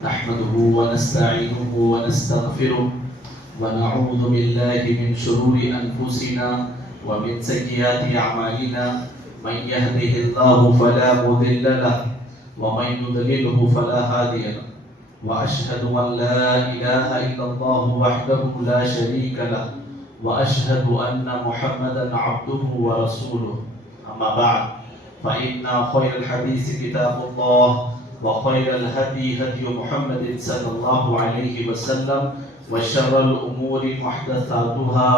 نحمده ونستعينه ونستغفره ونعوذ بالله من شرور أنفسنا ومن سيئات أعمالنا من يهده الله فلا مضل له ومن يضلله فلا هادي له وأشهد أن لا إله إلا الله وحده لا شريك له وأشهد أن محمدا عبده ورسوله أما بعد فإن خير الحديث كتاب الله وخير الهدي هدي محمد صلى الله عليه وسلم وشر الأمور محدثاتها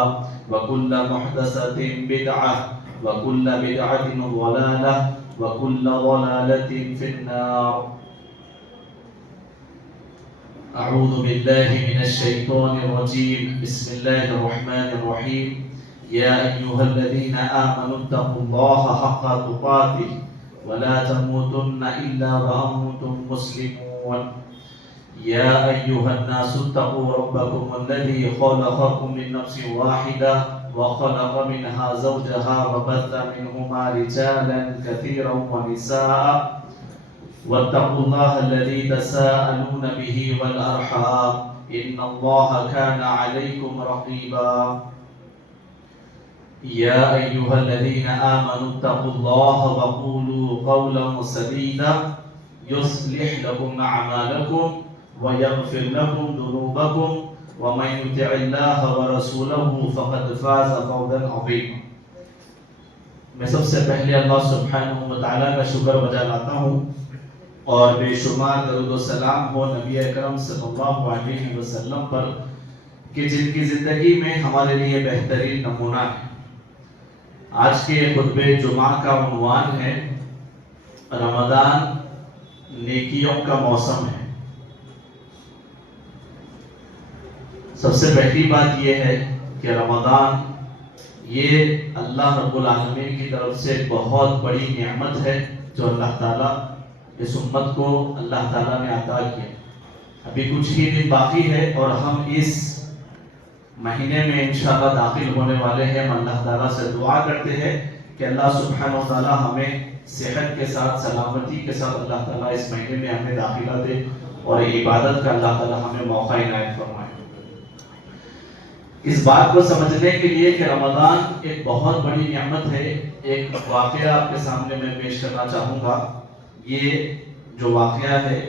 وكل محدثة بدعة وكل بدعة ضلالة وكل ضلالة في النار. أعوذ بالله من الشيطان الرجيم. بسم الله الرحمن الرحيم. يا أيها الذين آمنوا اتقوا الله حق تقاته ولا تموتن إلا وأنتم مسلمون. يا أيها الناس اتقوا ربكم الذي خلقكم من نفس واحدة وخلق منها زوجها وبث منهما رجالا كثيرا ونساء واتقوا الله الذي تساءلون به والأرحام إن الله كان عليكم رقيبا. يا أيها الذين آمنوا اتقوا الله وقولوا قولا سديدا يصلح لكم أعمالكم ويغفر لكم ذنوبكم ومن يطع الله ورسوله فقد فاز فوزا عظيما. میں سب سے پہلے اللہ سبحانہ و تعالیٰ کا شکر بجا لاتا ہوں اور بے شمار درود و سلام ہو نبی اکرم صلی اللہ علیہ وسلم پر کہ جن کی زندگی میں ہمارے لیے بہترین نمونہ ہے. آج کے خطبہ جمعہ کا عنوان ہے رمضان نیکیوں کا موسم ہے. سب سے پہلی بات یہ ہے کہ رمضان یہ اللہ رب العالمین کی طرف سے بہت بڑی نعمت ہے جو اللہ تعالیٰ اس امت کو اللہ تعالیٰ نے عطا کیا. ابھی کچھ ہی دن باقی ہے اور ہم اس مہینے میں انشاءاللہ داخل ہونے والے ہیں. ہم اللہ تعالیٰ سے دعا کرتے ہیں کہ اللہ سبحانہ و تعالیٰ ہمیں صحت کے ساتھ سلامتی کے ساتھ اللہ تعالیٰ اس مہینے میں ہمیں داخلہ دے اور عبادت کا اللہ تعالیٰ ہمیں موقع عنایت فرمائے. اس بات کو سمجھنے کے لیے کہ رمضان ایک بہت بڑی نعمت ہے، ایک واقعہ آپ کے سامنے میں پیش کرنا چاہوں گا. یہ جو واقعہ ہے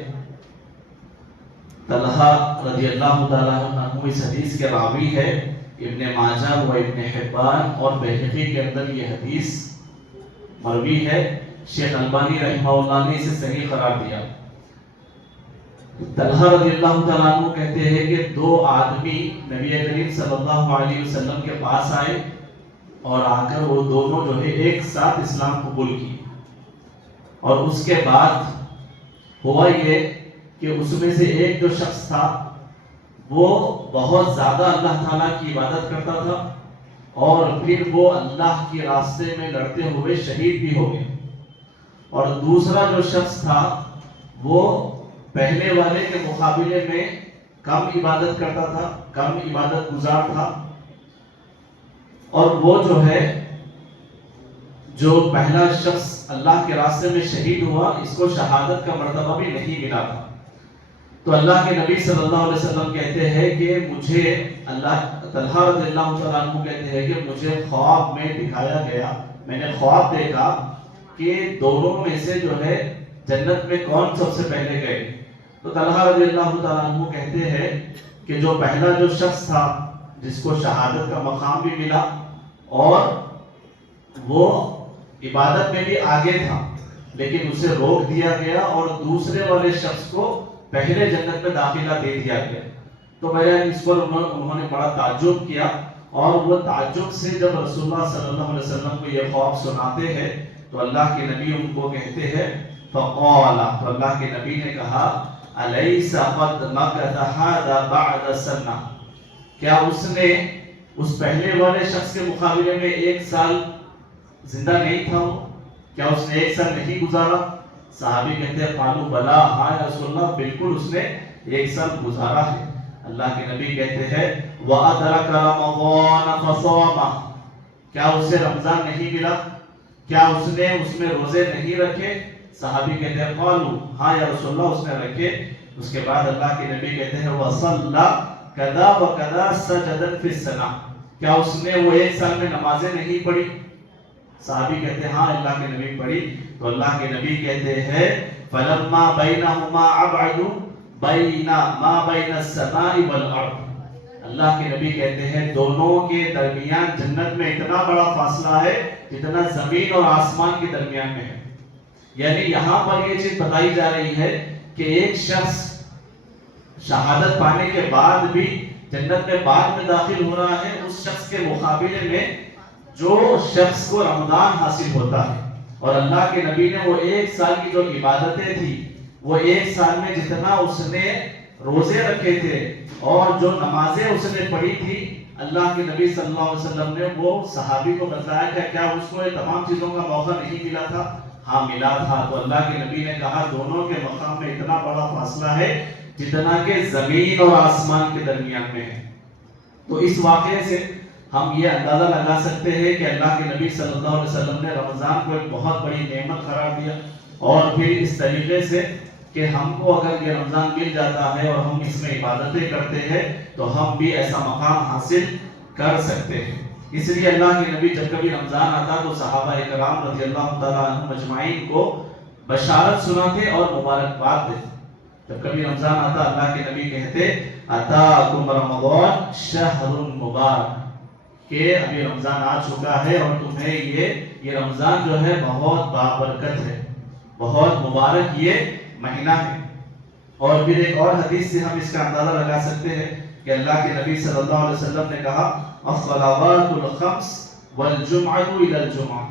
طلحہ رضی اللہ تعالیٰ عنہ اس حدیث کے راوی ہے. ابن ماجہ و ابن حبان اور بہقی کے اندر یہ حدیث مروی ہے. شیخ البانی رحمہ اللہ نے اسے صحیح قرار دیا. طلحہ رضی اللہ تعالیٰ عنہ کہتے ہیں کہ دو آدمی نبی کریم صلی اللہ علیہ وسلم کے پاس آئے اور آ کر وہ دونوں جو ہے ایک ساتھ اسلام قبول کی. اور اس کے بعد ہوا یہ کہ اس میں سے ایک جو شخص تھا وہ بہت زیادہ اللہ تعالیٰ کی عبادت کرتا تھا اور پھر وہ اللہ کے راستے میں لڑتے ہوئے شہید بھی ہو گئے. اور دوسرا جو شخص تھا وہ پہلے والے کے مقابلے میں کم عبادت کرتا تھا، کم عبادت گزار تھا. اور وہ جو پہلا شخص اللہ کے راستے میں شہید ہوا اس کو شہادت کا مرتبہ بھی نہیں ملا تھا. تو اللہ کے نبی صلی اللہ علیہ وسلم کہتے ہیں کہ مجھے طلحہ رضی اللہ تعالیٰ عنہ کہتے ہیں کہ مجھے خواب میں دکھایا گیا، میں نے خواب دیکھا کہ دونوں میں سے جو ہے جنت میں کون سب سے پہلے گئے. تو طلحہ رضی اللہ تعالیٰ عنہ کہتے ہیں کہ جو پہلا جو شخص تھا جس کو شہادت کا مقام بھی ملا اور وہ عبادت میں بھی آگے تھا لیکن اسے روک دیا گیا اور دوسرے والے شخص کو پہلے جنت میں داخلہ دے دیا گیا. تو بہرحال اس پر انہوں نے بڑا تعجب کیا اور وہ تعجب سے جب رسول اللہ صلی اللہ علیہ وسلم کو یہ خواب سناتے ہیں تو اللہ کے نبی ان کو کہتے ہیں فقال، تو اللہ کے نبی نے کہا الیس قد مکث ھذا بعد سنہ، کیا اس نے اس پہلے والے شخص کے مقابلے میں ایک سال زندہ نہیں تھا؟ کیا اس نے ایک سال نہیں گزارا؟ صحابی کہتے ہیں قالوا بلا، ہاں یا رسول اللہ بالکل اس نے ایک سال گزارا ہے. اللہ کے نبی کہتے ہیں وَأَدْرَكَ رَمَضَانَ فَصَامَ، کیا اسے رمضان نہیں ملا؟ کیا اس نے اس میں روزے نہیں رکھے؟ صحابی کہتے ہیں قالو ہاں یا رسول اللہ اس نے رکھے. اس کے بعد اللہ کے نبی کہتے ہیں وَصَلَّى كَذَا وَكَذَا سَجَدًا فِي السَّنَةِ، کیا اس نے وہ ایک سال میں نمازیں نہیں پڑھی؟ صحابی کہتے ہیں ہاں اللہ کے نبی پڑھی. تو اللہ کے نبی کہتے ہیں فَلَمَّا بَيْنَهُمَا أَبْعَدُ بَيْنَ مَا بَيْنَ السَّمَاءِ وَالْأَرْضِ. اللہ کے نبی کہتے ہیں دونوں کے درمیان جنت میں اتنا بڑا فاصلہ ہے جتنا زمین اور آسمان کے درمیان میں ہے. یعنی یہاں پر یہ چیز بتائی جا رہی ہے کہ ایک شخص شہادت پانے کے بعد بھی جنت میں بعد میں داخل ہو رہا ہے اس شخص کے مقابلے میں جو شخص کو رمضان حاصل ہوتا ہے. اور اللہ کے نبی نے وہ ایک سال کی جو عبادتیں تھی وہ ایک سال میں جتنا اس نے روزے رکھے تھے اور جو نمازیں اس نے پڑھی تھی، اللہ کے نبی صلی اللہ علیہ وسلم نے وہ صحابی کو بتایا کہ کیا اس کو یہ تمام چیزوں کا موقع نہیں ملا تھا؟ ہاں ملا تھا. تو اللہ کے نبی نے کہا دونوں کے مقام میں اتنا بڑا فاصلہ ہے جتنا کہ زمین اور آسمان کے درمیان میں ہے. تو اس واقعے سے ہم یہ اندازہ لگا سکتے ہیں کہ اللہ کے نبی صلی اللہ علیہ وسلم نے رمضان کو ایک بہت بڑی نعمت قرار دیا. اور پھر اس طریقے سے کہ ہم کو اگر یہ رمضان مل جاتا ہے اور ہم اس میں عبادتیں کرتے ہیں تو ہم بھی ایسا مقام حاصل کر سکتے ہیں. اس لیے اللہ کے نبی جب کبھی رمضان آتا تو صحابہ کرام رضی اللہ تعالیٰ عنہ مجمعین کو بشارت سناتے اور مبارکباد دیتے. جب کبھی رمضان آتا اللہ کے نبی کہتے اتاکم رمضان شہر مبارک، کہ ابھی رمضان آ چکا ہے اور تمہیں یہ رمضان جو ہے بہت بابرکت ہے، بہت مبارک یہ مہینہ ہے. اور پھر ایک اور حدیث سے ہم اس کا اندازہ لگا سکتے ہیں کہ اللہ کے نبی صلی اللہ علیہ وسلم نے کہا الصلوات الخمس والجمعۃ الی الجمعہ،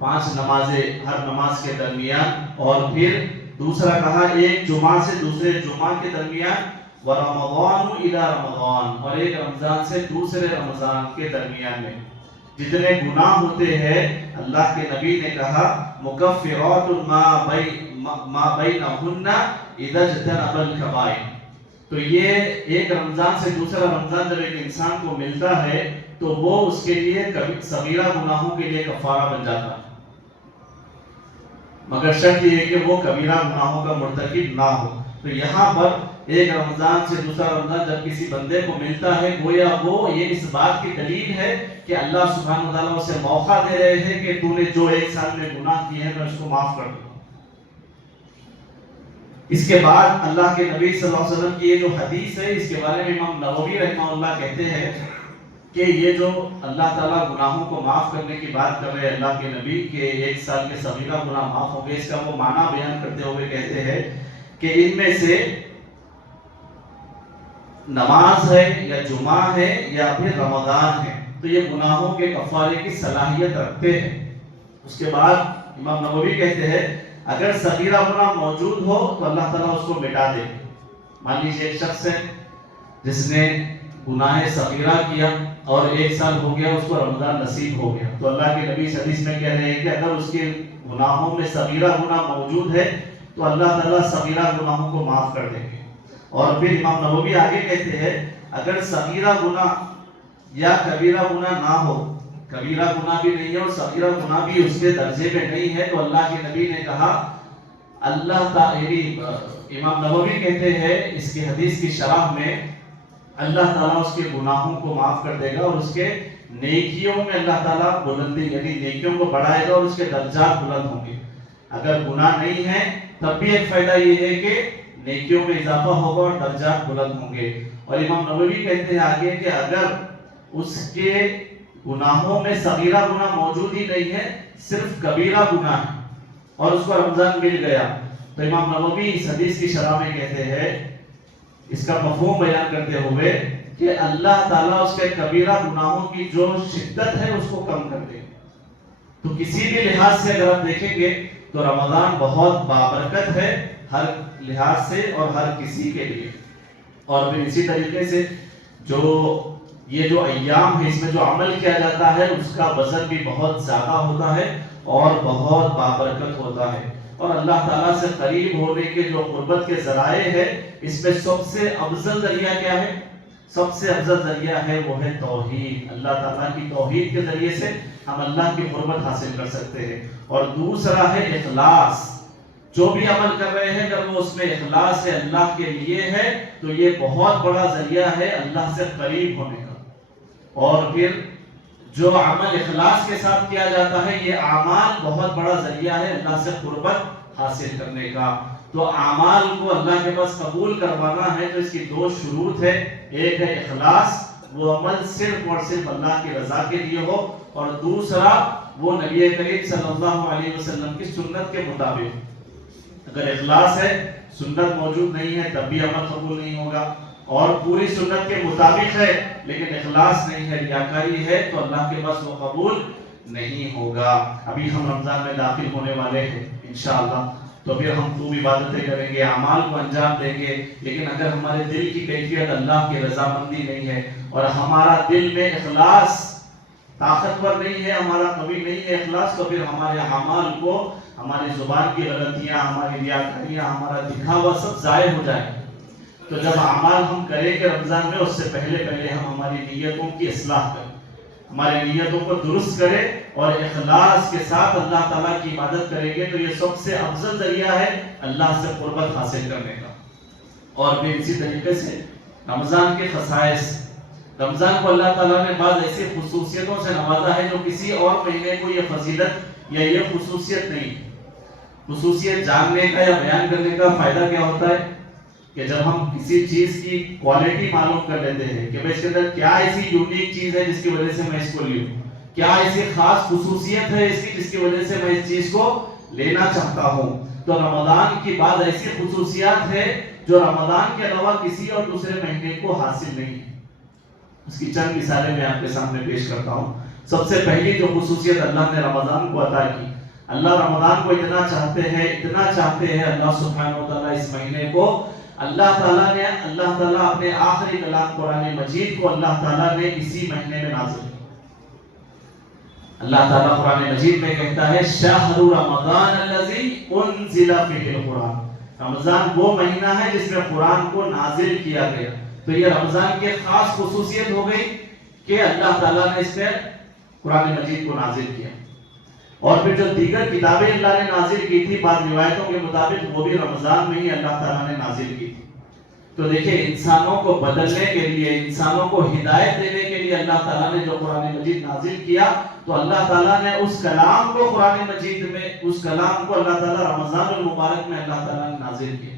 5 نمازیں ہر نماز کے درمیان، اور پھر دوسرا کہا ایک جمعہ سے دوسرے جمعہ کے درمیان، ورمضان الی رمضان، اور ایک رمضان سے دوسرے رمضان کے درمیان میں. جتنے گناہ ہوتے ہیں اللہ کے نبی نے کہا مکفرات ما بینہن اذا اجتنب الکبائر. تو یہ ایک رمضان سے دوسرا رمضان جب ایک انسان کو ملتا ہے تو وہ اس کے لیے صغیرہ گناہوں کے لیے کفارہ بن جاتا ہے، مگر شرط یہ ہے کہ وہ کبیرہ گناہوں کا مرتکب نہ ہو. تو یہاں پر ایک رمضان سے دوسرا رمضان جب کسی بندے کو ملتا ہے گویا وہ یہ اس بات کی دلیل ہے کہ اللہ سبحانہ وتعالیٰ اسے موقع دے رہے ہیں کہ تو نے جو ایک سال میں گناہ کیے ہیں میں اس کو معاف کر دوں. اس کے بعد اللہ کے نبی صلی اللہ علیہ وسلم کی یہ جو حدیث ہے اس کے بارے میں امام نووی رحمہ اللہ کہتے ہیں کہ یہ جو اللہ تعالیٰ گناہوں کو معاف کرنے کی بات کر رہے ہیں اللہ کے نبی کہ ایک سال کے صغیرہ گناہ معاف ہوں گے، اس کا وہ معنی بیان کرتے ہوئے کہتے ہیں کہ ان میں سے نماز ہے یا جمعہ ہے یا پھر رمضان ہے تو یہ گناہوں کے کفارے کی صلاحیت رکھتے ہیں. اس کے بعد امام نووی کہتے ہیں اگر صغیرہ گناہ موجود ہو تو اللہ تعالیٰ اس کو مٹا دے. مان لیجیے ایک شخص ہے جس نے گناہ صغیرہ کیا اور ایک سال ہو گیا اس کو رمضان نصیب ہو گیا، تو اللہ کے نبی اس حدیث میں کہہ رہے ہیں کہ اگر اس کے گناہوں میں صغیرہ گناہ موجود ہے تو اللہ تعالیٰ صغیرہ گناہوں کو معاف کر دیں گے. اور پھر امام نووی آگے کہتے ہیں اگر صغیرہ گناہ یا کبیرہ گناہ نہ ہو، کبیرہ گناہ بھی نہیں ہے اور صغیرہ گناہ بھی اس کے درجے میں نہیں ہے، تو اللہ کے نبی نے کہا اللہ تعالیٰ، امام نووی کہتے ہیں اس کی حدیث کی شرح میں اللہ تعالیٰ اس کے گناہوں کو معاف کر دے گا اور اس کے نیکیوں میں اللہ تعالیٰ بلندی یعنی نیکیوں کو بڑھائے گا اور اس کے درجات بلند ہوں گے. اگر گناہ نہیں ہے تب بھی ایک فائدہ یہ ہے کہ نیکیوں میں اضافہ ہوگا اور درجات بلند ہوں گے. اور امام نووی کہتے ہیں آگے کہ اگر اس کے گناہوں میں صغیرہ گناہ موجود ہی نہیں ہے، صرف کبیرہ گناہ ہے اور اس کو رمضان مل گیا، تو امام نووی اس حدیث کی شرح میں کہتے ہیں اس کا مفہوم بیان کرتے ہوئے کہ اللہ تعالیٰ اس کے کبیرہ گناہوں کی جو شدت ہے اس کو کم کر دے. تو کسی بھی لحاظ سے اگر آپ دیکھیں گے تو رمضان بہت بابرکت ہے ہر لحاظ سے اور ہر کسی کے لیے. اور پھر اسی طریقے سے یہ جو ایام ہے اس میں جو عمل کیا جاتا ہے اس کا وزن بھی بہت زیادہ ہوتا ہے اور بہت بابرکت ہوتا ہے. اور اللہ تعالیٰ سے قریب ہونے کے جو قربت کے ذرائع ہے اس میں سب سے افضل ذریعہ کیا ہے؟ سب سے افضل ذریعہ ہے وہ ہے توحید. اللہ تعالیٰ کی توحید کے ذریعے سے ہم اللہ کی قربت حاصل کر سکتے ہیں. اور دوسرا ہے اخلاص. جو بھی عمل کر رہے ہیں اگر وہ اس میں اخلاص ہے، اللہ کے لیے ہے، تو یہ بہت بڑا ذریعہ ہے اللہ سے قریب ہونے کا۔ اور پھر جو عمل اخلاص کے ساتھ کیا جاتا ہے، یہ اعمال بہت بڑا ذریعہ ہے اللہ سے قربت حاصل کرنے کا۔ تو اعمال کو اللہ کے پاس قبول کروانا ہے تو اس کی دو شروط ہے، ایک ہے اخلاص، وہ عمل صرف اور صرف اللہ کی رضا کے لیے ہو، اور دوسرا وہ نبی کریم صلی اللہ علیہ وسلم کی سنت کے مطابق۔ اگر اخلاص ہے، سنت موجود نہیں ہے، تب بھی عمل قبول نہیں ہوگا، اور پوری سنت کے مطابق ہے لیکن اخلاص نہیں ہے، ریاکاری ہے، تو اللہ کے پاس وہ قبول نہیں ہوگا۔ ابھی ہم رمضان میں داخل ہونے والے ہیں انشاءاللہ، تو پھر ہم خوب عبادتیں کریں گے، اعمال کو انجام دیں گے، لیکن اگر ہمارے دل کی کیفیت اللہ کی رضامندی نہیں ہے اور ہمارا دل میں اخلاص طاقتور نہیں ہے، ہمارا قوی نہیں ہے اخلاص، تو پھر ہمارے اعمال کو، ہماری زبان کی غلطیاں، ہماری ریاکاریاں، ہمارا دکھاوا سب ضائع ہو جائے۔ تو جب اعمال ہم کریں گے رمضان میں، اس سے پہلے ہم ہماری نیتوں کی اصلاح کریں، ہماری نیتوں کو درست کریں اور اخلاص کے ساتھ اللہ تعالیٰ کی عبادت کریں گے، تو یہ سب سے افضل ذریعہ ہے اللہ سے قربت حاصل کرنے کا۔ اور پھر اسی طریقے سے رمضان کے خصائص، رمضان کو اللہ تعالیٰ نے بعض ایسی خصوصیتوں سے نوازا ہے جو کسی اور مہینے کو یہ فضیلت یا یہ خصوصیت نہیں۔ خصوصیت جاننے کا یا بیان کرنے کا فائدہ کیا ہوتا ہے کہ جب ہم کسی چیز کی کوالٹی معلوم کر لیتے ہیں کہ اس کے اندر کیا ایسی یونیک چیز ہے جس کی وجہ سے میں اس کو لیوں، کیا ایسی خاص خصوصیت ہے اس کی جس کی وجہ سے میں اس چیز کو لینا چاہتا ہوں، تو رمضان کی بعض ایسی خصوصیات ہے جو رمضان کے علاوہ کسی اور دوسرے مہینے کو حاصل نہیں ہے۔ اس کی چند مثالیں میں آپ کے سامنے پیش کرتا ہوں۔ سب سے پہلی جو خصوصیت اللہ نے رمضان کو عطا کی، اللہ رمضان کو اتنا چاہتے ہیں اللہ سبحانہ و تعالیٰ اس مہینے کو، اللہ تعالیٰ اپنے آخری کلام قرآن مجید کو اللہ تعالیٰ نے اسی مہینے میں نازل کیا۔ اللہ تعالیٰ قرآن مجید میں کہتا ہے شہر رمضان الذی انزل فیہ القرآن، رمضان وہ مہینہ ہے جس میں قرآن کو نازل کیا گیا۔ تو یہ رمضان کی خاص خصوصیت ہو گئی کہ اللہ تعالیٰ نے اس میں قرآن مجید کو نازل کیا۔ اور پھر جو دیگر کتابیں اللہ نے نازل کی تھی بعض روایتوں کے مطابق وہ بھی رمضان میں ہی اللہ تعالیٰ نے نازل کی تھی۔ تو دیکھیں انسانوں کو بدلنے کے لیے، انسانوں کو ہدایت دینے کے لیے اللہ تعالیٰ نے جو قرآن مجید نازل کیا، تو اللہ تعالیٰ نے اس کلام کو قرآن مجید میں، اس کلام کو اللہ تعالیٰ رمضان المبارک میں اللہ تعالیٰ نے نازل کیا۔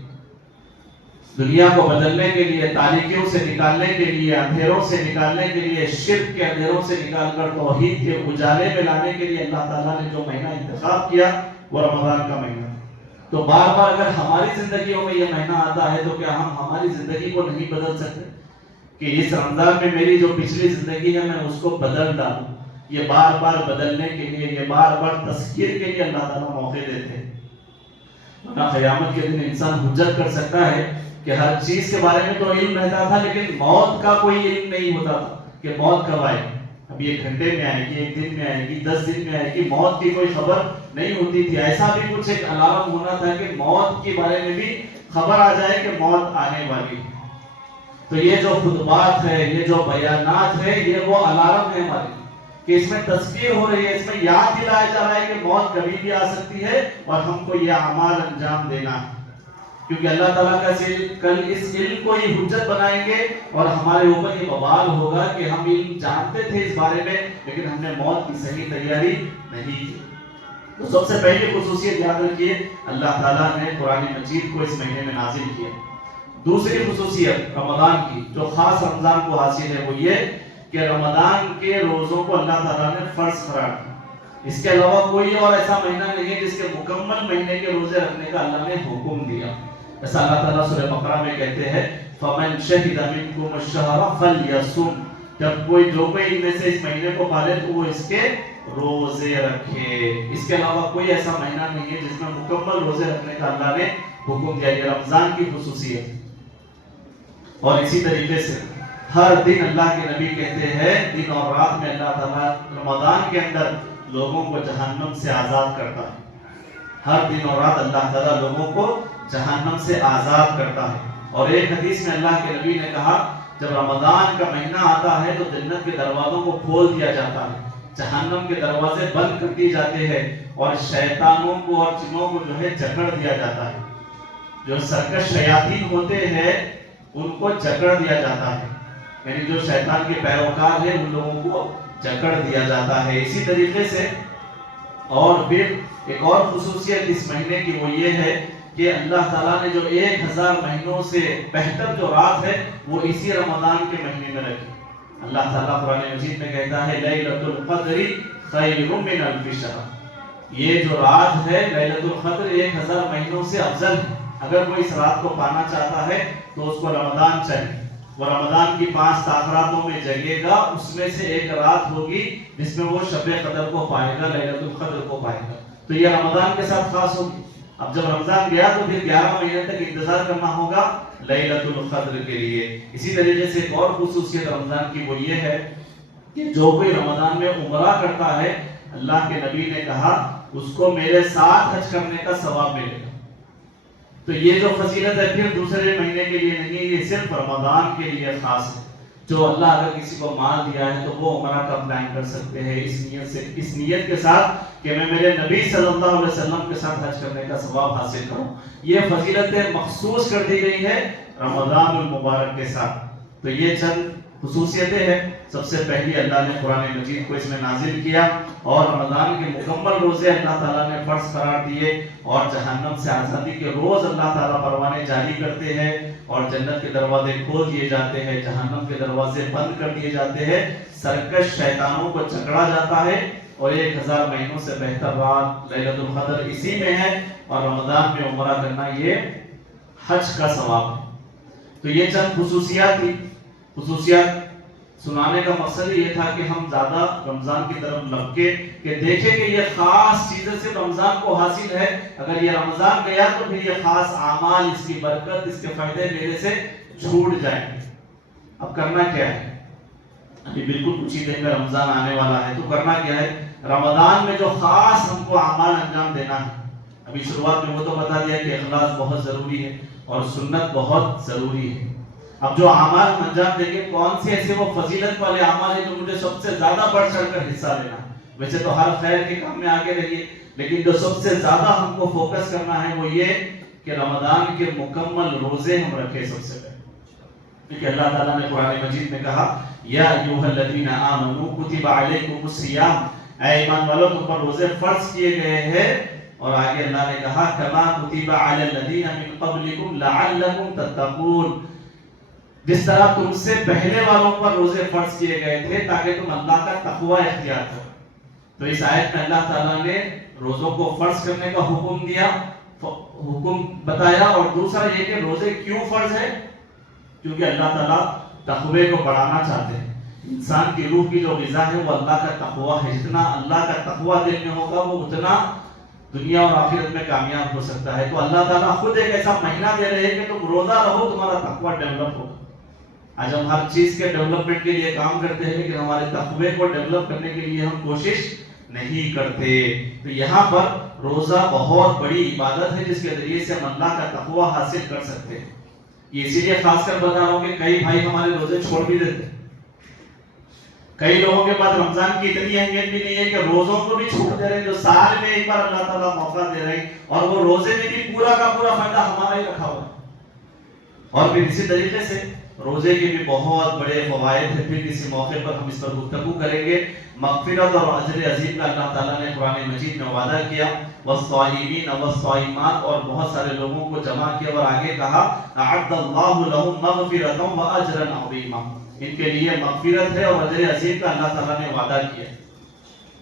دنیا کو بدلنے کے لیے، تاریکیوں سے نکالنے کے لیے، اندھیروں سے نکالنے کے لیے، شرک کے اندھیروں سے نکال کر توحید کے اجالے میں لانے کے لیے اللہ تعالیٰ نے جو مہینہ انتخاب کیا وہ رمضان کا مہینہ۔ تو بار بار اگر ہماری زندگیوں میں یہ مہینہ آتا ہے تو کیا ہم ہماری زندگی کو نہیں بدل سکتے کہ اس رمضان میں میری جو پچھلی زندگی ہے میں اس کو بدل ڈالوں؟ یہ بار بار بدلنے کے لیے، یہ بار بار تذکیر کے لیے اللہ تعالیٰ موقع دیتے ہیں۔ ورنہ قیامت کے دن انسان حجت کر سکتا ہے کہ ہر چیز کے بارے میں تو علم رہتا تھا لیکن موت کا کوئی علم نہیں ہوتا تھا کہ موت کب آئے گی، ابھی 1 گھنٹے میں آئے گی، 1 دن میں آئے گی، 10 دن میں آئے گی، موت کی کوئی خبر نہیں ہوتی تھی۔ ایسا بھی کچھ ایک الارم ہونا تھا کہ موت کے بارے میں بھی خبر آ جائے کہ موت آنے والی ہے۔ تو یہ جو خطبات ہے، یہ جو بیانات ہے، یہ وہ الارم ہے ہمارے کہ اس میں تذکیر ہو رہی ہے، اس میں یاد دلایا جا رہا ہے کہ موت کبھی بھی آ سکتی ہے اور ہم کو یہ اعمال انجام دینا ہے، کیونکہ اللہ تعالیٰ کا کل اس علم کو ہی حجت بنائیں گے اور ہمارے اوپر یہ بوال ہوگا کہ ہم علم جانتے تھے اس بارے میں لیکن ہم نے موت کی صحیح تیاری نہیں کی۔ تو سب سے پہلی خصوصیت یاد رکھیے، اللہ تعالیٰ نے قرآن مجید کو اس مہینے میں نازل کیا۔ دوسری خصوصیت رمضان کی جو خاص رمضان کو حاصل ہے وہ یہ کہ رمضان کے روزوں کو اللہ تعالیٰ نے فرض قرار دیا۔ اس کے علاوہ کوئی اور ایسا مہینہ نہیں ہے جس کے مکمل مہینے کے روزے رکھنے کا اللہ نے حکم دیا۔ ایسا اللہ تعالیٰ سورہ بقرہ میں کہتے ہیں فَمَنْ شَهِدَ مِنْكُمُ الشَّهْرَ فَلْيَصُمْ، جب جو کوئی ان میں سے اس مہینے کو پالے تو وہ اس کے روزے رکھے۔ اس کے علاوہ کوئی ایسا مہینہ نہیں ہے جس میں مکمل روزے رکھنے کا اللہ نے حکم دیا۔ یہ رمضان کی خصوصیت۔ اور اسی طریقے سے ہر دن اللہ کے نبی کہتے ہیں دن اور رات میں اللہ تعالیٰ رمضان کے اندر لوگوں کو جہنم سے آزاد کرتا ہے۔ ہر دن اور رات اللہ تعالیٰ لوگوں کو جہنم سے آزاد کرتا ہے۔ اور ایک حدیث میں اللہ کے نبی نے کہا جب رمضان کا مہینہ آتا ہے تو جنت کے دروازوں کو کھول دیا جاتا ہے، جہنم کے دروازے بند کر دیے جاتے ہیں اور شیطانوں کو اور جنوں کو جو ہے جکڑ دیا جاتا ہے. جو سرکش شیاطین ہوتے ہیں ان کو جکڑ دیا جاتا ہے، یعنی جو شیطان کے پیروکار ہیں ان لوگوں کو جکڑ دیا جاتا ہے. اسی طریقے سے اور پھر ایک اور خصوصیت اس مہینے کی وہ یہ ہے کہ اللہ تعالیٰ نے جو 1000 مہینوں سے بہتر جو رات ہے وہ اسی رمضان کے مہینے میں رکھی. اللہ تعالیٰ قرآن مجید میں کہتا ہے لیلۃ القدر خیر من الف شہر. یہ جو رات ہے لیلۃ القدر 1000 مہینوں سے افضل ہے. اگر کوئی اس رات کو پانا چاہتا ہے تو اس کو رمضان چاہیے. وہ رمضان کی 5 تاخراتوں میں جگے گا، اس میں سے ایک رات ہوگی جس میں وہ شب قدر کو پائے گا، لیلۃ القدر کو پائے گا. تو یہ رمضان کے ساتھ خاص ہوگی. اب جب رمضان گیا تو پھر 11 مہینے تک انتظار کرنا ہوگا لیلۃ القدر کے لیے. اسی طریقے سے ایک اور خصوصیت رمضان کی وہ یہ ہے کہ جو کوئی رمضان میں عمرہ کرتا ہے اللہ کے نبی نے کہا اس کو میرے ساتھ حج کرنے کا ثواب ملے گا. تو یہ جو فضیلت ہے پھر دوسرے مہینے کے لیے نہیں، یہ صرف رمضان کے لیے خاص ہے. جو اللہ اگر کسی کو مال دیا ہے تو وہ عمرہ کا پلان کر سکتے ہیں اس نیت کے ساتھ کہ میں میرے نبی صلی اللہ علیہ وسلم کے ساتھ حج کرنے کا ثواب حاصل کروں. یہ فضیلتیں مخصوص کر دی گئی ہے رمضان المبارک کے ساتھ. تو یہ چند خصوصیتیں ہیں. سب سے پہلی اللہ نے قرآن مجید کو اس میں نازل کیا اور رمضان کے مکمل روزے اللہ تعالیٰ نے فرض قرار دیے اور جہنم سے آزادی کے روز اللہ تعالیٰ پروانے جاری کرتے ہیں اور جنت کے دروازے کھول دیے جاتے ہیں، جہنم کے دروازے بند کر دیے جاتے ہیں، سرکش شیطانوں کو جکڑا جاتا ہے اور 1000 مہینوں سے بہتر رات لیلۃ القدر اسی میں ہے اور رمضان میں عمرہ کرنا یہ حج کا ثواب ہے. تو یہ چند خصوصیات سنانے کا مقصد یہ تھا کہ ہم زیادہ رمضان کی طرف لپکے کہ دیکھیں کہ یہ خاص چیزیں صرف رمضان کو حاصل ہے. اگر یہ رمضان گیا تو پھر یہ خاص اعمال، اس کی برکت، اس کے فائدے میرے سے چھوٹ جائیں گے. اب کرنا کیا ہے؟ ابھی بالکل کچھ ہی دن میں رمضان آنے والا ہے. تو کرنا کیا ہے؟ رمضان میں جو خاص ہم کو اعمال انجام دینا ہے. ابھی شروعات میں وہ تو بتا دیا کہ اخلاص بہت ضروری ہے اور سنت بہت ضروری ہے. اب جو اعمال ہم انجام دیں گے کون سے ایسے وہ فضیلت والے اعمال ہیں جو مجھے سب سے زیادہ بڑھ چڑھ کر حصہ لینا ہے. ویسے تو ہر خیر کے کام میں آگے رہیے، لیکن جو سب سے زیادہ ہم کو فوکس کرنا ہے وہ یہ کہ رمضان کے مکمل روزے ہم رکھیں سب سے پہلے. کیونکہ اللہ تعالیٰ نے قرآن مجید میں کہا یا ایھا الذین آمنوا کتب علیکم الصیام، اے ایمان والو تم پر روزے فرض کیے گئے ہیں. اور آگے اللہ نے کہا کما کتب علی الذین من قبلکم لعلکم تتقون، جس طرح تم سے پہلے والوں پر روزے فرض کیے گئے تھے تاکہ تم اللہ کا تقوی اختیار کرو. تو اس آیت میں اللہ تعالیٰ نے روزوں کو فرض کرنے کا حکم دیا، حکم بتایا. اور دوسرا یہ کہ روزے کیوں فرض ہے؟ کیونکہ اللہ تعالیٰ تقوی کو بڑھانا چاہتے ہیں. انسان کی روح کی جو غذا ہے وہ اللہ کا تقوی ہے. جتنا اللہ کا تقوی دل میں ہوگا وہ اتنا دنیا اور آخرت میں کامیاب ہو سکتا ہے. تو اللہ تعالیٰ خود ایک ایسا مہینہ دے رہے ہیں کہ تم روزہ رہو، تمہارا تقوی ڈیولپ ہوگا. آج ہم ہر چیز کے ڈیولپمنٹ کے لیے کام کرتے ہیں لیکن ہمارے تقوی کو ڈیولپ کرنے کے لیے ہم کوشش نہیں کرتے. تو یہاں پر روزہ بہت بڑی عبادت ہے جس کے ذریعے سے ہم اللہ کا تقوی حاصل کر سکتے ہیں. یہ اسی لیے خاص کر بتا رہا ہوں کہ کئی بھائی ہمارے روزے چھوڑ بھی دیتے ہیں. کئی لوگوں کے پاس رمضان کی اتنی اہمیت بھی نہیں ہے کہ روزوں کو بھی چھوڑ دے رہے ہیں جو سال میں ایک بار اللہ تعالیٰ موقع دے رہے ہیں اور وہ روزے میں بھی پورا کا پورا فائدہ ہمارا ہی رکھا ہوا ہے. اور پھر اسی طریقے سے روزے کے بھی بہت بڑے فوائد ہیں. پھر کسی موقع پر ہم اس پر گفتگو کریں گے. مغفرت اور اجر عظیم کا اللہ تعالیٰ نے قرآن مجید میں وعدہ کیا والصائمین والصائمات، اور بہت سارے لوگوں کو جمع کیا اور آگے کہا اعد اللہ لهم مغفرۃ واجرا عظیما، ان کے لیے مغفرت ہے اور اجر عظیم کا اللہ تعالیٰ نے وعدہ کیا.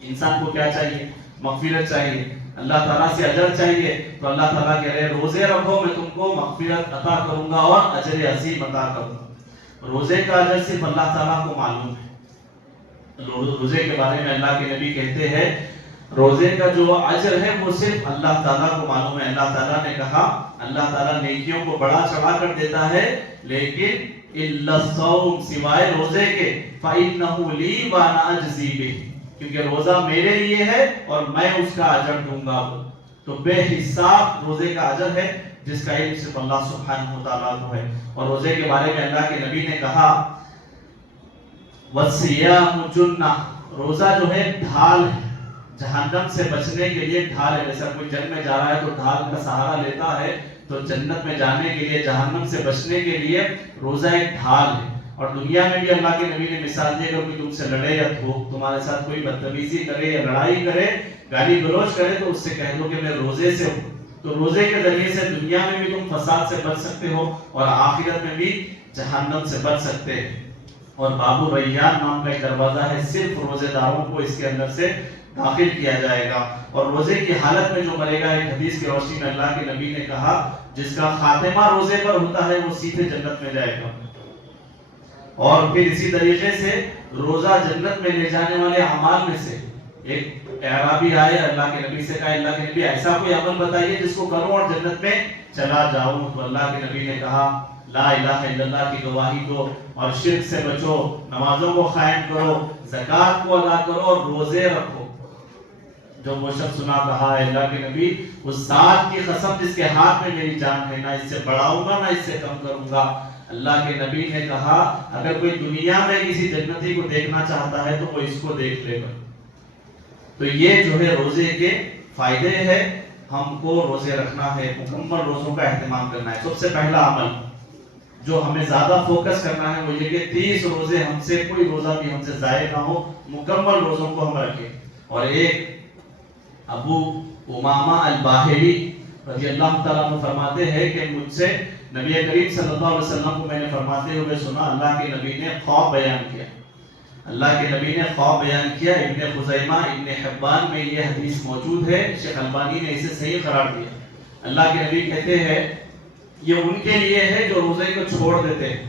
انسان کو کیا چاہیے؟ مغفرت چاہیے، اللہ تعالیٰ سے اجر چاہیے. تو اللہ تعالیٰ کہہ رہے روزے رکھو میں تم کو مغفرت عطا کروں گا اور اجر عظیم عطا کروں گا. روزے کا اجر صرف اللہ تعالیٰ کو معلوم ہے. روزے کے بارے میں اللہ کے نبی کہتے ہیں روزے کا جو اجر ہے وہ صرف اللہ تعالیٰ کو معلوم ہے. اللہ تعالیٰ نے کہا اللہ تعالیٰ نیکیوں کو بڑا چڑھا کر دیتا ہے لیکن الا الصوم، سوائے روزے کے، فإنه لي وأنا أجزي به، کیونکہ روزہ میرے لیے ہے اور میں اس کا اجر دوں گا. تو بے حساب روزے کا اجر ہے جس کا علم صرف اللہ سبحانہ وتعالیٰ کو ہے. اور روزے کے بارے میں اللہ کے نبی نے کہا وَالصِّيَامُ جُنَّةٌ، روزہ جو ہے ڈھال ہے، جہنم سے بچنے کے لیے ڈھال ہے. جیسا کوئی جنگ میں جا رہا ہے تو ڈھال کا سہارا لیتا ہے، تو جنت میں جانے کے لیے، جہنم سے بچنے کے لیے روزہ ایک ڈھال ہے. اور دنیا میں بھی اللہ کے نبی نے مثال دی کہ کوئی تم سے لڑے یا تمہارے ساتھ کوئی بدتمیزی کرے یا لڑائی کرے، گالی گلوچ کرے، تو اس سے کہہ دو کہ میں روزے سے ہوں. تو روزے کے ذریعے سے دنیا میں بھی تم فساد سے بچ سکتے ہو اور آخرت میں بھی جہنم سے بچ سکتے ہیں. اور باب الریان نام کا ایک دروازہ ہے، صرف روزے داروں کو اس کے اندر سے داخل کیا جائے گا. اور روزے کی حالت میں جو مرے گا، ایک حدیث کی روشنی میں اللہ کے نبی نے کہا جس کا خاتمہ روزے پر ہوتا ہے وہ سیدھے جنت میں جائے گا. اور پھر اسی طریقے سے روزہ جنت میں لے جانے والے اعمال میں سے ایک اعرابی آئے، اللہ کے نبی سے کہا اللہ کے نبی ایسا کوئی عمل بتائیے جس کو کروں اور جنت میں چلا جاؤں. تو اللہ کے نبی نے کہا لا الہ الا اللہ کی گواہی دو اور شرک سے بچو، نمازوں کو قائم کرو، زکوٰۃ کو ادا کرو اور روزے رکھو. جو وہ شخص سنا کہا ہے اللہ کے نبی اس ذات کی قسم جس کے ہاتھ میں میری جان ہے، نہ اس سے بڑھاؤں گا نہ اس سے کم کروں گا. اللہ کے نبی نے کہا اگر کوئی دنیا میں کسی جنتی کو دیکھنا چاہتا ہے تو وہ اس کو دیکھ لے گا. تو یہ جو ہے روزے کے فائدے ہیں. ہم کو روزے رکھنا ہے، مکمل روزوں کا اہتمام کرنا ہے. سب سے پہلا عمل جو ہمیں زیادہ فوکس کرنا ہے وہ یہ کہ 30 روزے ہم سے کوئی روزہ بھی ہم سے ضائع نہ ہو، مکمل روزوں کو ہم رکھیں. اور ایک ابو امامہ الباہلی رضی اللہ تعالیٰ عنہ فرماتے ہیں کہ مجھ سے نبی کریم صلی اللہ علیہ وسلم کو میں نے فرماتے ہوئے سنا، اللہ کے نبی نے خواب بیان کیا. اللہ کے نبی نے خواب بیان کیا. ابن خزیمہ ابن حبان میں یہ حدیث موجود ہے، شیخ البانی نے اسے صحیح قرار دیا. اللہ کے نبی کہتے ہیں یہ ان کے لیے ہے جو روزے کو چھوڑ دیتے ہیں.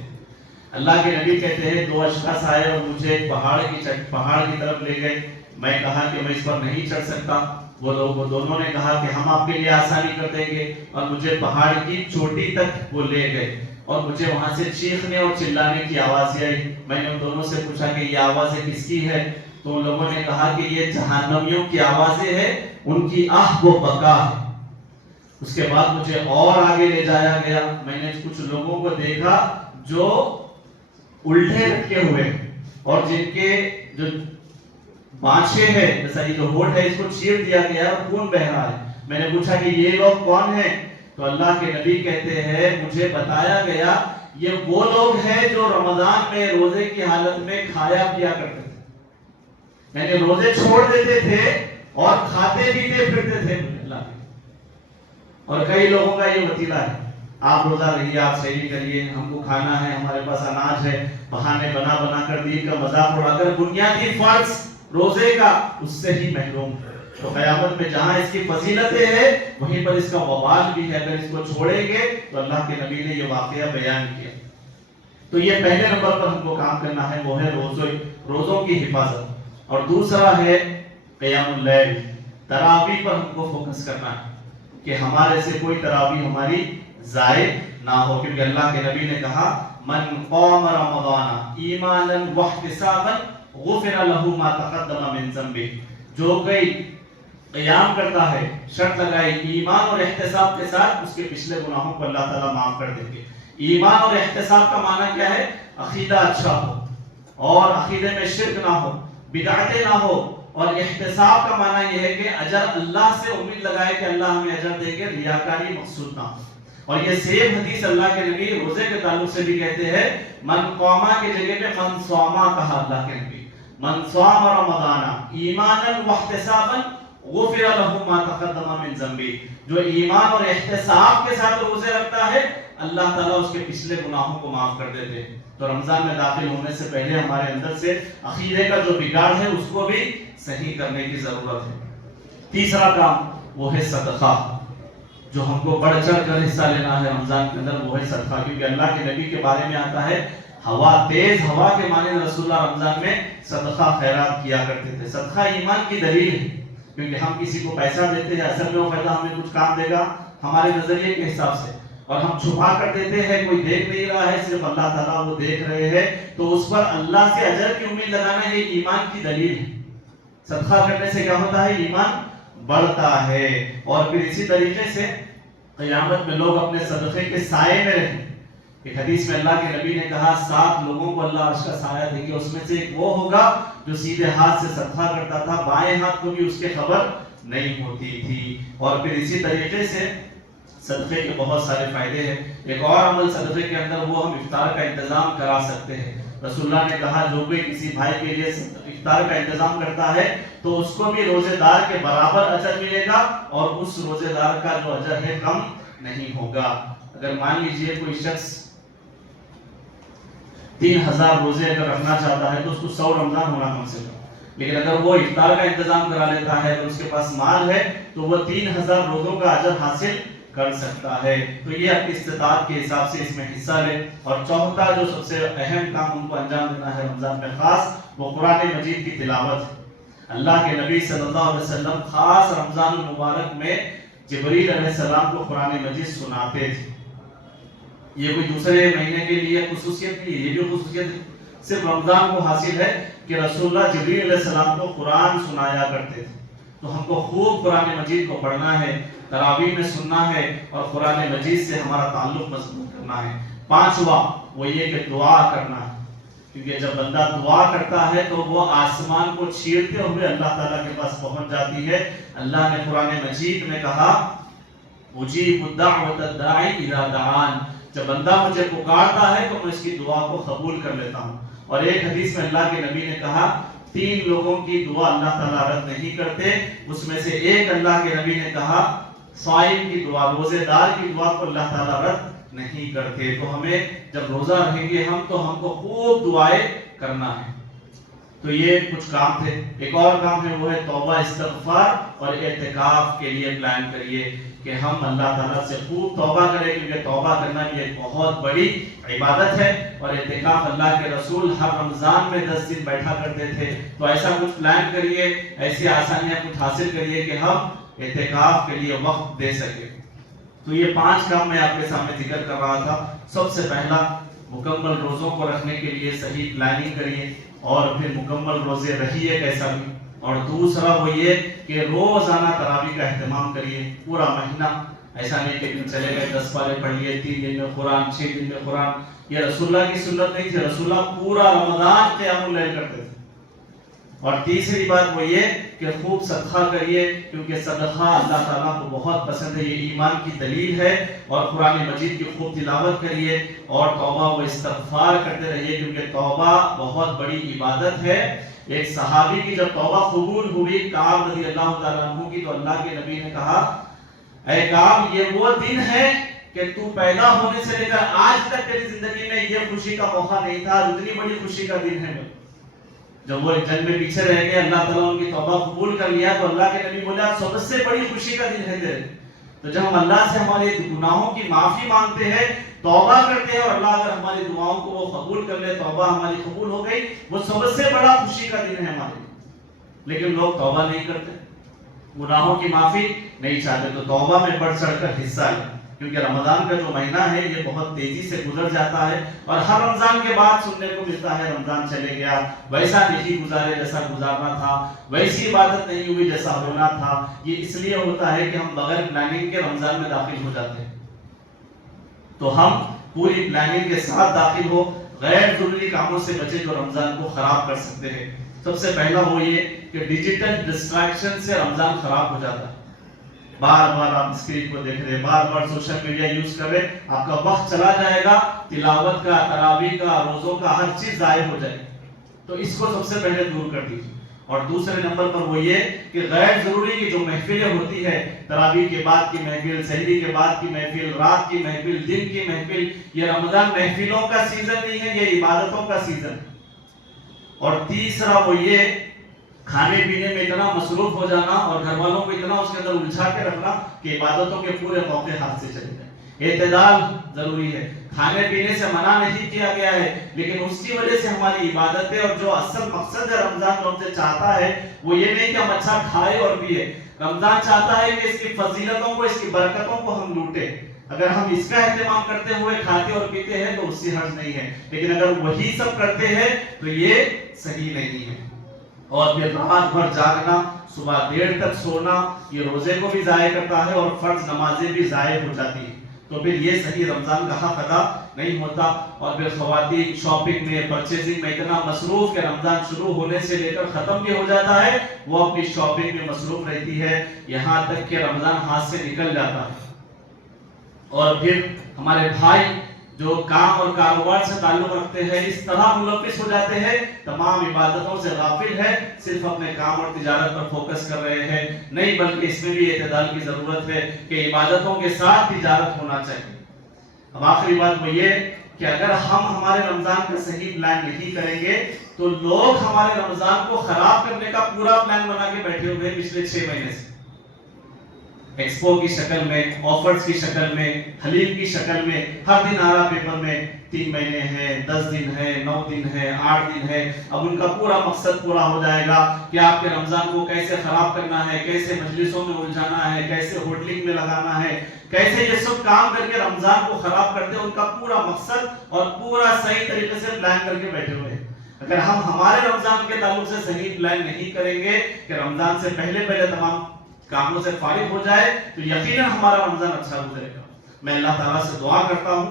اللہ کے نبی کہتے ہیں 2 اشخاص آئے اور مجھے ایک پہاڑ کی طرف لے گئے. میں کہا کہ میں اس پر نہیں چڑھ سکتا. وہ دونوں نے کہا کہ ہم آپ کے لیے آسانی کر دیں گے، اور مجھے پہاڑ کی چوٹی تک وہ لے گئے اور مجھے وہاں سے چیخنے اور چلانے کی آواز آئی. میں نے ان دونوں سے پوچھا کہ یہ آوازیں کس کی ہے؟ تو ان لوگوں نے کہا کہ یہ جہنمیوں کی آوازیں ہیں، ان کی آہ و بکا ہے. اس کے بعد مجھے اور آگے لے جایا گیا. میں نے کچھ لوگوں کو دیکھا جو الٹے رکھے ہوئے اور جن کے جو بانچے ہیں، جیسا یہ جو ہونٹ ہے اس کو چیر دیا گیا اور خون بہ رہا ہے. میں نے پوچھا کہ یہ لوگ کون ہیں؟ تو اللہ کے نبی کہتے ہیں مجھے بتایا گیا یہ وہ لوگ ہیں جو رمضان میں روزے کی حالت میں کھایا پیا کرتے تھے، یعنی روزے چھوڑ دیتے تھے اور کھاتے پیتے پھرتے تھے. اور کئی لوگوں کا یہ وتیلہ ہے، آپ روزہ رہیے، آپ سحری کریے، ہم کو کھانا ہے، ہمارے پاس اناج ہے، بہانے بنا بنا کر دین کا مذاق اڑا کر بنیادی فرض روزے کا اس سے ہی محروم. تو قیامت میں جہاں اس کی فضیلتیں ہیں وہیں پر اس کا وبال بھی ہے. اگر اس کو چھوڑیں گے تو اللہ کے نبی نے یہ واقعہ بیان کیا. تو یہ پہلے نمبر پر ہم کو کام کرنا ہے، وہ ہے روزوں کی حفاظت. اور دوسرا ہے قیام اللیل، تراویح پر ہم کو فوکس کرنا ہے کہ ہمارے سے کوئی تراویح ہماری ضائع نہ ہو. کیونکہ اللہ کے نبی نے کہا من قام رمضان ایمانا واحتسابا غفر له ما تقدم من ذنبه. جو کوئی قیام کرتا ہے، شرط لگائی ایمان اور احتساب کے ساتھ، اس کے پچھلے گناہوں کو اللہ تعالیٰ معاف کر دیں گے. ایمان اور احتساب کا معنی کیا ہے؟ عقیدہ اچھا ہو اور عقیدے میں شرک نہ ہو، بدعتیں نہ ہو. اور احتساب کا معنی یہ ہے کہ اجر اللہ سے امید لگائے کہ اللہ ہمیں اجر دے گے، ریاکاری مقصود نہ ہو. اور یہ سیم حدیث اللہ کے نبی روزے کے تعلق سے بھی کہتے ہیں، من قوما کی جگہ پہ من صوما کہا اللہ کے نبی. من صام رمضان ایمانا واحتسابا غفر له ما تقدم من ذنبه. جو ایمان اور احتساب کے ساتھ روزے رکھتا ہے اللہ تعالیٰ اس کے پچھلے گناہوں کو معاف کر دیتے ہیں. تو رمضان میں داخل ہونے سے پہلے ہمارے اندر سے عقیدے کا جو بگاڑ ہے اس کو بھی صحیح کرنے کی ضرورت ہے. تیسرا کام وہ ہے صدقہ، جو ہم کو بڑھ چڑھ کر حصہ لینا ہے رمضان کے اندر، وہ ہے صدقہ. کیونکہ اللہ کے نبی کے بارے میں آتا ہے ہوا، تیز ہوا کے معنی رسول اللہ رمضان میں صدقہ خیرات کیا کرتے تھے. صدقہ ایمان کی دلیل ہے، کیونکہ ہم کسی کو پیسہ دیتے ہیں، اصل میں وہ فائدہ ہمیں کچھ کام دے گا ہمارے نظریے کے حساب سے، اور ہم چھپا کر دیتے ہیں، کوئی دیکھ نہیں رہا ہے، صرف اللہ تعالیٰ وہ دیکھ رہے ہیں، تو اس پر اللہ سے اجر کی امید لگانا یہ ایمان کی دلیل ہے. صدقہ کرنے سے کیا ہوتا ہے؟ ایمان بڑھتا ہے. اور پھر اسی طریقے سے قیامت میں لوگ اپنے صدقے کے سائے میں رہیں. ایک حدیث میں اللہ کے نبی نے کہا 7 لوگوں کو اللہ عرش کا سایہ دیں گے، اس میں سے ایک وہ ہوگا جو سیدھے ہاتھ سے صدقہ کرتا تھا، بائیں ہاتھ کو بھی اس کے خبر نہیں ہوتی تھی۔ اور پھر اسی طریقے سے صدقے کے بہت سارے فائدے ہیں۔ ایک اور عمل صدقے کے اندر وہ ہم افطار کا انتظام کرا سکتے ہیں۔ رسول اللہ نے کہا جو کوئی کسی بھائی کے لیے افطار کا انتظام کرتا ہے تو اس کو بھی روزے دار کے برابر اجر ملے گا، اور اس روزے دار کا جو اجر ہے کم نہیں ہوگا۔ اگر مان لیجئے کوئی شخص 3000 روزے اگر رکھنا چاہتا ہے تو اس کو 100 رمضان ہونا کم سے کم، لیکن اگر وہ افطار کا انتظام کرا لیتا ہے، اگر اس کے پاس مال ہے تو وہ 3000 روزوں کا اجر حاصل کر سکتا ہے۔ تو یہ اپنی استطاعت کے حساب سے اس میں حصہ لے۔ اور چوتھا جو سب سے اہم کام ان کو انجام دینا ہے رمضان میں خاص، وہ قرآن مجید کی تلاوت ہے۔ اللہ کے نبی صلی اللہ علیہ وسلم خاص رمضان المبارک میں جبریل علیہ السلام کو قرآن مجید سناتے تھے۔ یہ کوئی دوسرے مہینے کے لیے خصوصیت نہیں ہے، یہ بھی خصوصیت صرف رمضان کو حاصل ہے کہ رسول اللہ جبریل علیہ السلام کو قرآن سنایا کرتے تھے۔ تو ہم کو خوب قرآن مجید کو پڑھنا ہے، تراویح میں سننا ہے، اور قرآن مجید سے ہمارا تعلق مضبوط کرنا ہے۔ پانچواں وہ یہ کہ دعا کرنا ہے، کیونکہ جب بندہ دعا کرتا ہے تو وہ آسمان کو چیرتے ہوئے اللہ تعالیٰ کے پاس پہنچ جاتی ہے۔ اللہ نے قرآن مجید میں کہا اجیب الدعوۃ الداعی اذا دعان، جب بندہ مجھے پکارتا ہے تو میں اس کی دعا کو قبول کر لیتا ہوں۔ اور ایک حدیث میں اللہ کے نبی نے کہا 3 لوگوں کی دعا اللہ تعالیٰ رد نہیں کرتے، اس میں سے ایک اللہ کے نبی نے کہا صائم کی دعا، روزے دار کی دعا کو اللہ تعالیٰ رد نہیں کرتے۔ تو ہمیں جب روزہ رہیں گے تو ہم کو خوب دعائیں کرنا ہے۔ تو یہ کچھ کام تھے۔ ایک اور کام ہے وہ ہے توبہ استغفار اور اعتکاف کے لیے پلان کریے کہ ہم اللہ تعالیٰ سے خوب توبہ کریں، کیونکہ توبہ کرنا بھی ایک بہت بڑی عبادت ہے۔ اور اعتکاف اللہ کے رسول ہر رمضان میں 10 دن بیٹھا کرتے تھے۔ تو ایسا کچھ پلان کریے، ایسی آسانیاں کچھ حاصل کریے کہ ہم اعتکاف کے لیے وقت دے سکیں۔ تو یہ 5 کام میں آپ کے سامنے ذکر کر رہا تھا۔ سب سے پہلا مکمل روزوں کو رکھنے کے لیے صحیح پلاننگ کریے، اور پھر مکمل روزے رہیے کیسا بھی۔ اور دوسرا وہ یہ کہ روزانہ تراویح کا اہتمام کریے پورا مہینہ۔ ایسا نہیں کہ دن چلے گئے 10 پارے پڑھ لیے، 3 دن میں قرآن، 6 دن میں قرآن، یہ رسول اللہ کی سنت نہیں تھی۔ رسول اللہ پورا رمضان قیام اللیل کرتے تھے۔ اور تیسری بات وہ یہ کہ خوب صدقہ کریے، کیونکہ صدقہ اللہ تعالیٰ کو بہت پسند ہے، یہ ایمان کی دلیل ہے۔ اور قرآن مجید کی خوب تلاوت کریے، اور توبہ و استغفار کرتے رہیے، کیونکہ توبہ بہت بڑی عبادت ہے۔ ایک صحابی کی جب توبہ قبول ہوئی کعب رضی اللہ تعالیٰ عنہ کی، تو اللہ کے نبی نے کہا اے کعب یہ وہ دن ہے کہ تو پیدا ہونے سے لے کر آج تک تیری زندگی میں یہ خوشی کا موقع نہیں تھا، اتنی بڑی خوشی کا دن ہے۔ جب وہ جنگ میں پیچھے رہ گئے، اللہ تعالیٰ ان کی توبہ قبول کر لیا، تو اللہ کے نبی بولا سب سے بڑی خوشی کا دن ہے تیرے۔ تو جب ہم اللہ سے ہمارے گناہوں کی معافی مانگتے ہیں، توبہ کرتے ہیں، اور اللہ اگر ہماری دعاؤں کو وہ قبول کر لے، توبہ ہماری قبول ہو گئی، وہ سب سے بڑا خوشی کا دن ہے ہمارے لیے۔ لیکن لوگ توبہ نہیں کرتے، گناہوں کی معافی نہیں چاہتے۔ تو توبہ میں بڑھ چڑھ کر حصہ لیں، کیونکہ رمضان کا جو مہینہ ہے یہ بہت تیزی سے گزر جاتا ہے، اور ہر رمضان کے بعد سننے کو ملتا ہے رمضان چلے گیا، ویسا نہیں گزارے جیسا گزارنا تھا، ویسی عبادت نہیں ہوئی جیسا ہونا تھا۔ یہ اس لیے ہوتا ہے کہ ہم بغیر پلاننگ کے رمضان میں داخل ہو جاتے ہیں۔ تو ہم پوری پلاننگ کے ساتھ داخل ہو، غیر ضروری کاموں سے بچے جو رمضان کو خراب کر سکتے ہیں۔ سب سے پہلا وہ یہ کہ ڈیجیٹل ڈسٹریکشن سے رمضان خراب ہو جاتا ہے۔ بار بار آپ اسکرین کو دیکھ رہے، بار بار سوشل میڈیا یوز کر رہے، آپ کا وقت چلا جائے گا، تلاوت کا، تراویح کا، روزوں کا، ہر چیز ضائع ہو جائے گی۔ تو اس کو سب سے پہلے دور کر دیجیے۔ اور دوسرے نمبر پر وہ یہ کہ غیر ضروری کی جو محفلیں ہوتی ہے، تراویح کے بعد کی محفل، سحری کے بعد کی محفل، رات کی محفل، دن کی محفل، یہ رمضان محفلوں کا سیزن نہیں ہے، یہ عبادتوں کا سیزن ہے۔ اور تیسرا وہ یہ کھانے پینے میں اتنا مصروف ہو جانا اور گھر والوں کو اتنا اس کے اندر الجھا کے رکھنا کہ عبادتوں کے پورے موقع ہاتھ سے چلے جائیں۔ اعتدال ضروری ہے، کھانے پینے سے منع نہیں کیا گیا ہے، لیکن اس کی وجہ سے ہماری عبادتیں اور جو اصل مقصد ہے رمضان جو ہم سے چاہتا ہے وہ یہ نہیں کہ ہم اچھا کھائے اور پیے۔ رمضان چاہتا ہے کہ اس کی فضیلتوں کو، اس کی برکتوں کو ہم لوٹیں۔ اگر ہم اس کا اہتمام کرتے ہوئے کھاتے اور پیتے ہیں تو اس سے حرج نہیں ہے، لیکن اگر وہی سب کرتے ہیں تو یہ صحیح نہیں ہے۔ اور پھر رات بھر جاگنا، صبح دیر تک سونا، یہ روزے کو بھی ضائع کرتا ہے اور فرض نمازیں بھی ضائع ہو جاتی ہیں۔ تو پھر یہ صحیح رمضان کا حق ادا نہیں ہوتا. اور پھر خواتین شاپنگ میں پرچیزنگ میں اتنا مصروف کہ رمضان شروع ہونے سے لے کر ختم بھی ہو جاتا ہے وہ اپنی شاپنگ میں مصروف رہتی ہے یہاں تک کہ رمضان ہاتھ سے نکل جاتا ہے. اور پھر ہمارے بھائی جو کام اور کاروبار سے تعلق رکھتے ہیں اس طرح ملوث ہو جاتے ہیں تمام عبادتوں سے غافل ہے صرف اپنے کام اور تجارت پر فوکس کر رہے ہیں. نہیں بلکہ اس میں بھی اعتدال کی ضرورت ہے کہ عبادتوں کے ساتھ تجارت ہونا چاہیے. اب آخری بات وہ یہ کہ اگر ہم ہمارے رمضان کا صحیح پلان نہیں کریں گے تو لوگ ہمارے رمضان کو خراب کرنے کا پورا پلان بنا کے بیٹھے ہوئے پچھلے 6 مہینے سے. ایکسپو کی شکل میں آفرز کی شکل میں حلیم کی شکل میں ہر دن آ رہا پیپر میں 3 مہینے ہیں 10 دن ہے 9 دن ہے 8 دن ہے. اب ان کا پورا مقصد پورا ہو جائے گا کہ آپ کے رمضان کو کیسے خراب کرنا ہے کیسے مجلسوں میں الجھانا ہے کیسے ہوٹلنگ میں لگانا ہے کیسے یہ سب کام کر کے رمضان کو خراب کرتے ہیں. ان کا پورا مقصد اور پورا صحیح طریقے سے پلان کر کے بیٹھے ہوئے ہیں. اگر ہم ہمارے رمضان کے تعلق سے صحیح پلان نہیں کریں گے کہ رمضان سے پہلے تمام کاموں سے فارغ ہو جائے تو یقیناً ہمارا رمضان اچھا گزرے گا. میں اللہ تعالیٰ سے دعا کرتا ہوں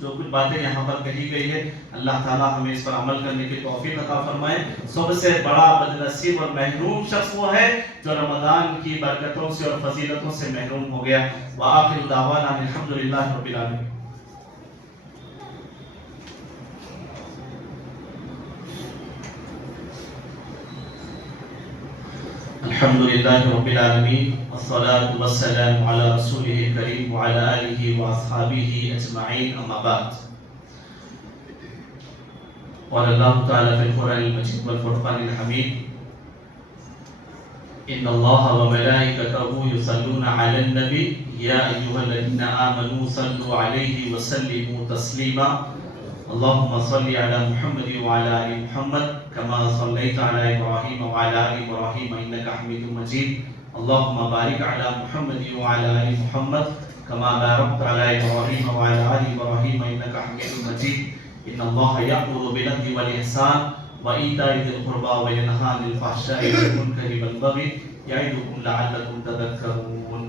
جو کچھ باتیں یہاں پر کہی گئی ہے اللہ تعالیٰ ہمیں اس پر عمل کرنے کی توفیق عطا فرمائے. سب سے بڑا بدنصیب اور محروم شخص وہ ہے جو رمضان کی برکتوں سے اور فضیلتوں سے محروم ہو گیا. وآخر دعوانا الحمدللہ رب العالمین. الحمد لله رب العالمين والصلاة والسلام على رسوله الكريم وعلى آله وأصحابه أجمعين أما بعد. قال الله تعالى في القرآن المجيد والفرقان الحميد إن الله وملائكته يصلون على النبي يا أيها الذين آمنوا صلوا عليه وسلموا تسليما. اللهم صل على محمد وعلى آل محمد كما صليت على إبراهيم وعلى آل إبراهيم إنك حميد مجيد. اللهم بارك على محمد وعلى آل محمد كما باركت على إبراهيم وعلى آل إبراهيم إنك حميد مجيد. إن الله يأمر بالعدل والإحسان وإيتاء ذي القربى وينهى عن الفحشاء والمنكر والبغي يعظكم لعلكم تذكرون.